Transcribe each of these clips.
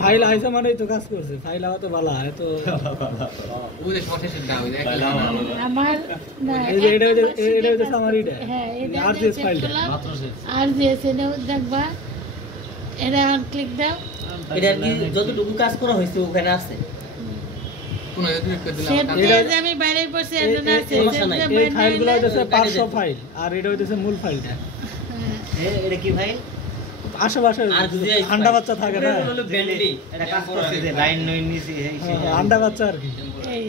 File আইছে মানে তো কাজ করছে ফাইল আওয়া তো ভালো এত ওই যে সঠিক দাও ওই যে আমার না এই যে এটা হচ্ছে আমার এটা হ্যাঁ এটা আরজিএস ফাইলটা মাত্র শেষ আরজিএস এনে দেখবা এটা ক্লিক দাও এটা কি যতটুকু কাজ করা হয়েছে ওখানে আছে কোন এডিট করে দিলাম সেভ পেজ আমি বাইরে পড়ছি এটা না এই ফাইলগুলো হচ্ছে পার্শ্ব ফাইল আর এটা হচ্ছে মূল ফাইলটা এটা কি ভাই আশেপাশে আন্ডা বাচ্চা থাকে না হলো ভ্যালিডি এটা কাজ করছে যে লাইন নই নিছি সেই আন্ডা বাচ্চা আর কি এই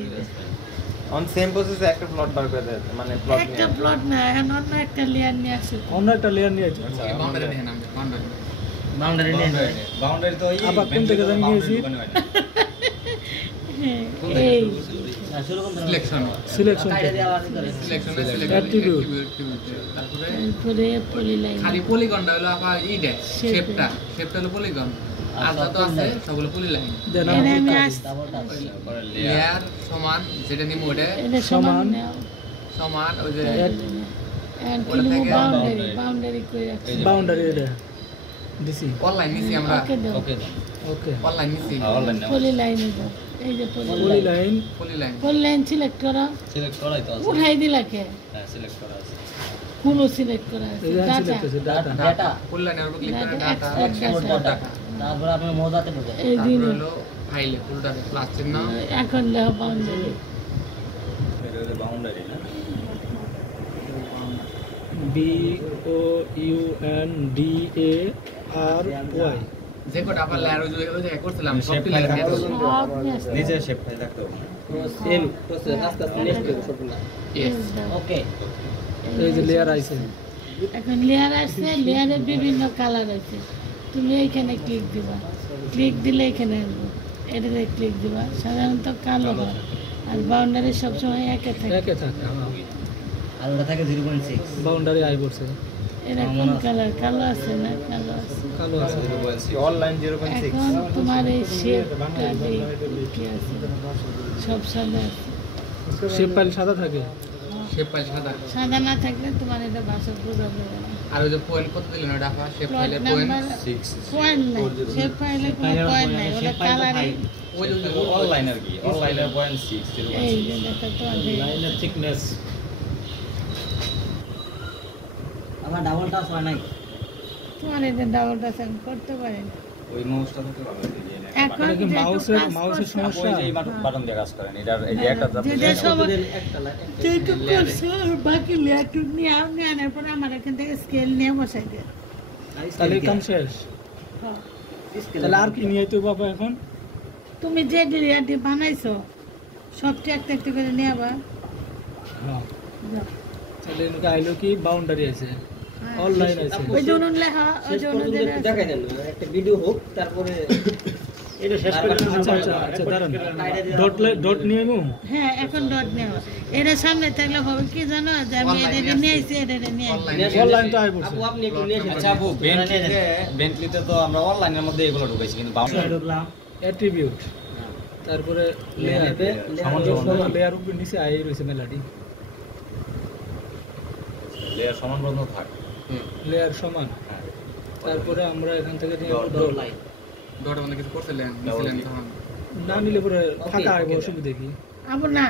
অন সেম প্রসেসে একটা প্লট বার করে দেয় মানে প্লট একটা প্লট না এখন অন্য একটা লেয়ার নিয়ে আসো অন্য একটা লেয়ার নিয়ে আছে বাউন্ডারি দেখেন আমরা বাউন্ডারি নিয়ে বাউন্ডারি তো এই আবার কোন থেকে জানি নিয়েছি এই শুরু করতে সিলেকশন Attribute. তারপরে পুরো পলিলাইন খালি পলিগনটা হলো আপা ইডে শেপটা হলো পলিগন আর যত আছে সবগুলো পলিলাইন দেন এখানে আমি আস লেয়ার সমান যেটা নিমু ওটা এটা সমান নাও সমান ওই যে এন্ড কি বাউন্ডারি করে রাখছি বাউন্ডারি এটা দিছি অনলাইন নিছি আমরা ওকে দাও ওকে ওকে অনলাইন নিছি অনলাইন পলিলাইনে দাও এই যে পলিলাইন পলিলাইন সিলেক্ট করো সিলেক্ট করাই তো আছে উঠাই দিলা কে হ্যাঁ সিলেক্ট করা আছে কোন সিলেক্ট করা আছে এই যে সিলেক্ট আছে ডাটা ডাটা পলিলাইনের উপর ক্লিক করে ডাটা এক্সপোর্ট ডাটা তারপর আপনি মোজাতে ঢোকে এই দিন তারপর হলো ফাইলে পুরোটা প্লাস চিহ্ন এখন দাও বাউন্ডারি এটা হলো বাউন্ডারি না BOUNDARY যে কোড আবার লেয়ার ওই যে করছিলাম সব Shape লেয়ার file সব নেক্সট নিচে শেপ ফাইল থাকতে হবে সেম প্রসেস আস্তে আস্তে নেক্সট করব সবগুলা ইয়েস ওকে এই যে লেয়ার আইছে এখন লেয়ার আছে লেয়ারে বিভিন্ন কালার আছে তুমি এইখানে ক্লিক দিবা ক্লিক দিলে এখানে আসবে এটাতে ক্লিক দিবা সাধারণত কালো হয় আর বাউন্ডারি সবসময় একে থাকে একে থাকে আর ওটা থাকে 0.6 বাউন্ডারি আই বলছে এটা কোন কালার কালো আছে না কালো আছে কালো আছে অনলাইন 0.6 এখন তোমার এই শেপটা কি আছে সব সাদা আছে শেপ ফাইল সাদা থাকে শেপ ফাইল সাদা সাদা না থাকলে তোমার এটা ভাষা বোঝা যাবে না আর ওই যে পয়েন্ট কত দিলেন ওটা আপা শেপ প্লট ফাইলের পয়েন্ট নাম্বার পয়েন্ট নাই শেপ ফাইলে কোনো পয়েন্ট নাই ওটা কালারে ওই যে অনলাইন আর কি অনলাইনের 0.6 এই যে দেখো তো লাইনের থিকনেস আমার ডাবল টাচ হয় নাই তোমার এটা ডাবল টাচ করতে পারে না ওই মাউসটা থেকে ভালো এখন এটা কি যেহেতু মাউসের কাজ মাউসের করছো, সমস্যা ওই যে বাটন দিয়ে কাজ করেন এটার এই যে একটা চাপ যেটা সব- একটা যেহেতু করছো, বাকি লেয়ারটুক নিয়ে আপনি আনার পরে আমার এখান থেকে স্কেল নিয়ে বসাই দিয়ে তাহলে কাম শেষ তাহলে আর কি নিয়ে তো বাবা এখন তুমি যে লেয়ারটি বানাইছো সবটি একটা একটা করে নিয়ে আবার হ্যাঁ যাও। তাহলে এনকা আইলো কি বাউন্ডারি আছে অনলাইন আছে ওই যে অনুন লেখা ওই যে অনুন দেখাই দেন একটা ভিডিও হোক তারপরে এটা শেষ করে আচ্ছা আচ্ছা আচ্ছা দাঁড়ান ডট নিয়ে মু হ্যাঁ এখন ডট নেওয়া এর সামনে থাকলে হবে কি জানো যে আমি এটা নিয়ে আইছি এটা নিয়ে আইছি অনলাইন তো আই বলছে আপু আপনি একটু নিয়ে আচ্ছা আপু বেন্টলিতে তো আমরা অনলাইনের মধ্যে এগুলো ঢুকাইছি কিন্তু বাউন্ডারি ঢুকলাম অ্যাট্রিবিউট তারপরে লেয়ার লেয়ার উপর নিচে আই রইছে মেলাডি লেয়ার সমান বন্ধ থাক লেয়ার সমান তারপরে আমরা এখান থেকে নিয়ে ডট লাইন ডট মানে কিছু করছিলেন নিছিলেন তখন না নিলে পরে ফাঁকা আইব অসুবিধা কি আবু না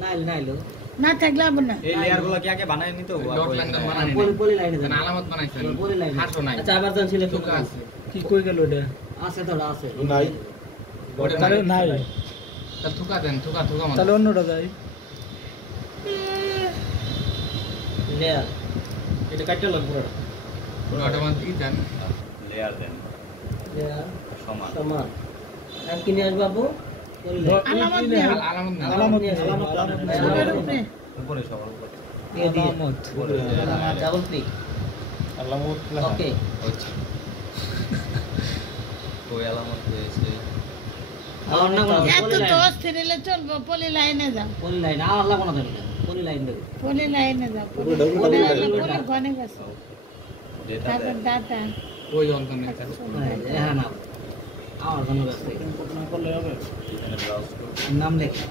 নাইল নাইলো না থাকলে আবু না এই লেয়ারগুলো কি আগে বানায় নিতে হবে ডট লাইন বানানি পলি লাইনে না আলামত বানাইছেন পলি লাইনে হাসো নাই আচ্ছা আবার যান সিলেক্ট টুকা আছে কি কই গেল এটা আছে তো আছে নাই ওটা তাহলে নাই তাহলে থুকা দেন থুকা মানে তাহলে অন্যটা যাই লেয়ার এটা কাটতে লাগবে ডট মানে কি দেন লেয়ার দেন লেয়ার সমান সমান আর কি নিয়ে আসবো আপু আলামত নেই আলামত না আলামত সবার উপরে উপরে সবার উপরে দিয়ে দিয়ে আলামত ডাবল ক্লিক আলামত ওকে আচ্ছা ওই আলামত হয়েছে আর না কোনো এত তো অস্থির হলে চলবো পলি লাইনে যাও পলি লাইন আর লাগবে না দেবে পলি লাইন দেবে পলি লাইনে যাও পলি ঘনে গেছে যেটা তারপর ডাটা ওই অন্তর নেই হ্যাঁ না আমার জন্য ব্যস্ত এখানে ব্রাউজ করুন নাম লেখা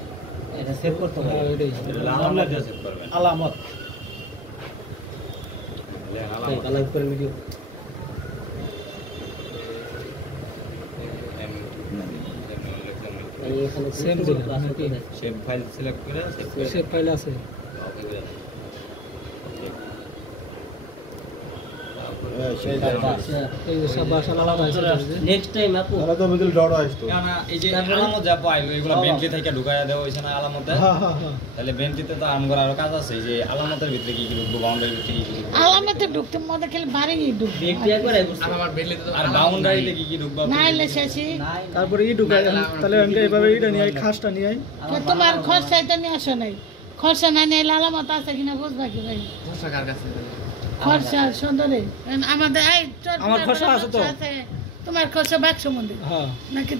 এটা সেভ করতে হবে এটাই আলামত দিয়ে সেট করবেন আলামত লেয়ার এই আলামত কালার করে ভিডিও এম সেম দিলাম নাকি শেপ ফাইল সিলেক্ট করে সেভ করে সেভ ফাইল আছে ওকে করে দাও। এই যে সব বাসা আলাদা আছে নেক্সট টাইম আপু কেননা এই যে আলামত যা পাইলো এগুলো বেন্টলি থেকে ঢুকাইয়া দেওয়া হয়েছে না আলামতে, হ্যাঁ হ্যাঁ হ্যাঁ তাহলে বেন্টলিতে তো আমগর আরো কাজ আছে, এই যে আলামতের ভিতরে কি কি ঢুকবো, বাউন্ডারির ভিতরে কি কি ঢুকবো, আলামতে ঢুকতে মধ্যে খালি বাড়ি ঢুকবে ব্যক্তি একবার আর আমার বেললিতে তো আর বাউন্ডারিতে কি কি ঢুকবো না এলে শেষই তারপরে ই ঢুকাই তাহলে আমি এভাবে এটা নিয়ে খাসটা নিয়ে আই তোমার খরচাইতে নিয়ে আসো নাই, খরচা না নিয়ে আলামত আছে কিনা বুঝবা কি ভাই? খোসা কার কাছে খরচা সুন্দরে আমাদের এই আমার খরচা আছে তো। তোমার খরচা বাক্স মন্দির হ্যাঁ নাকি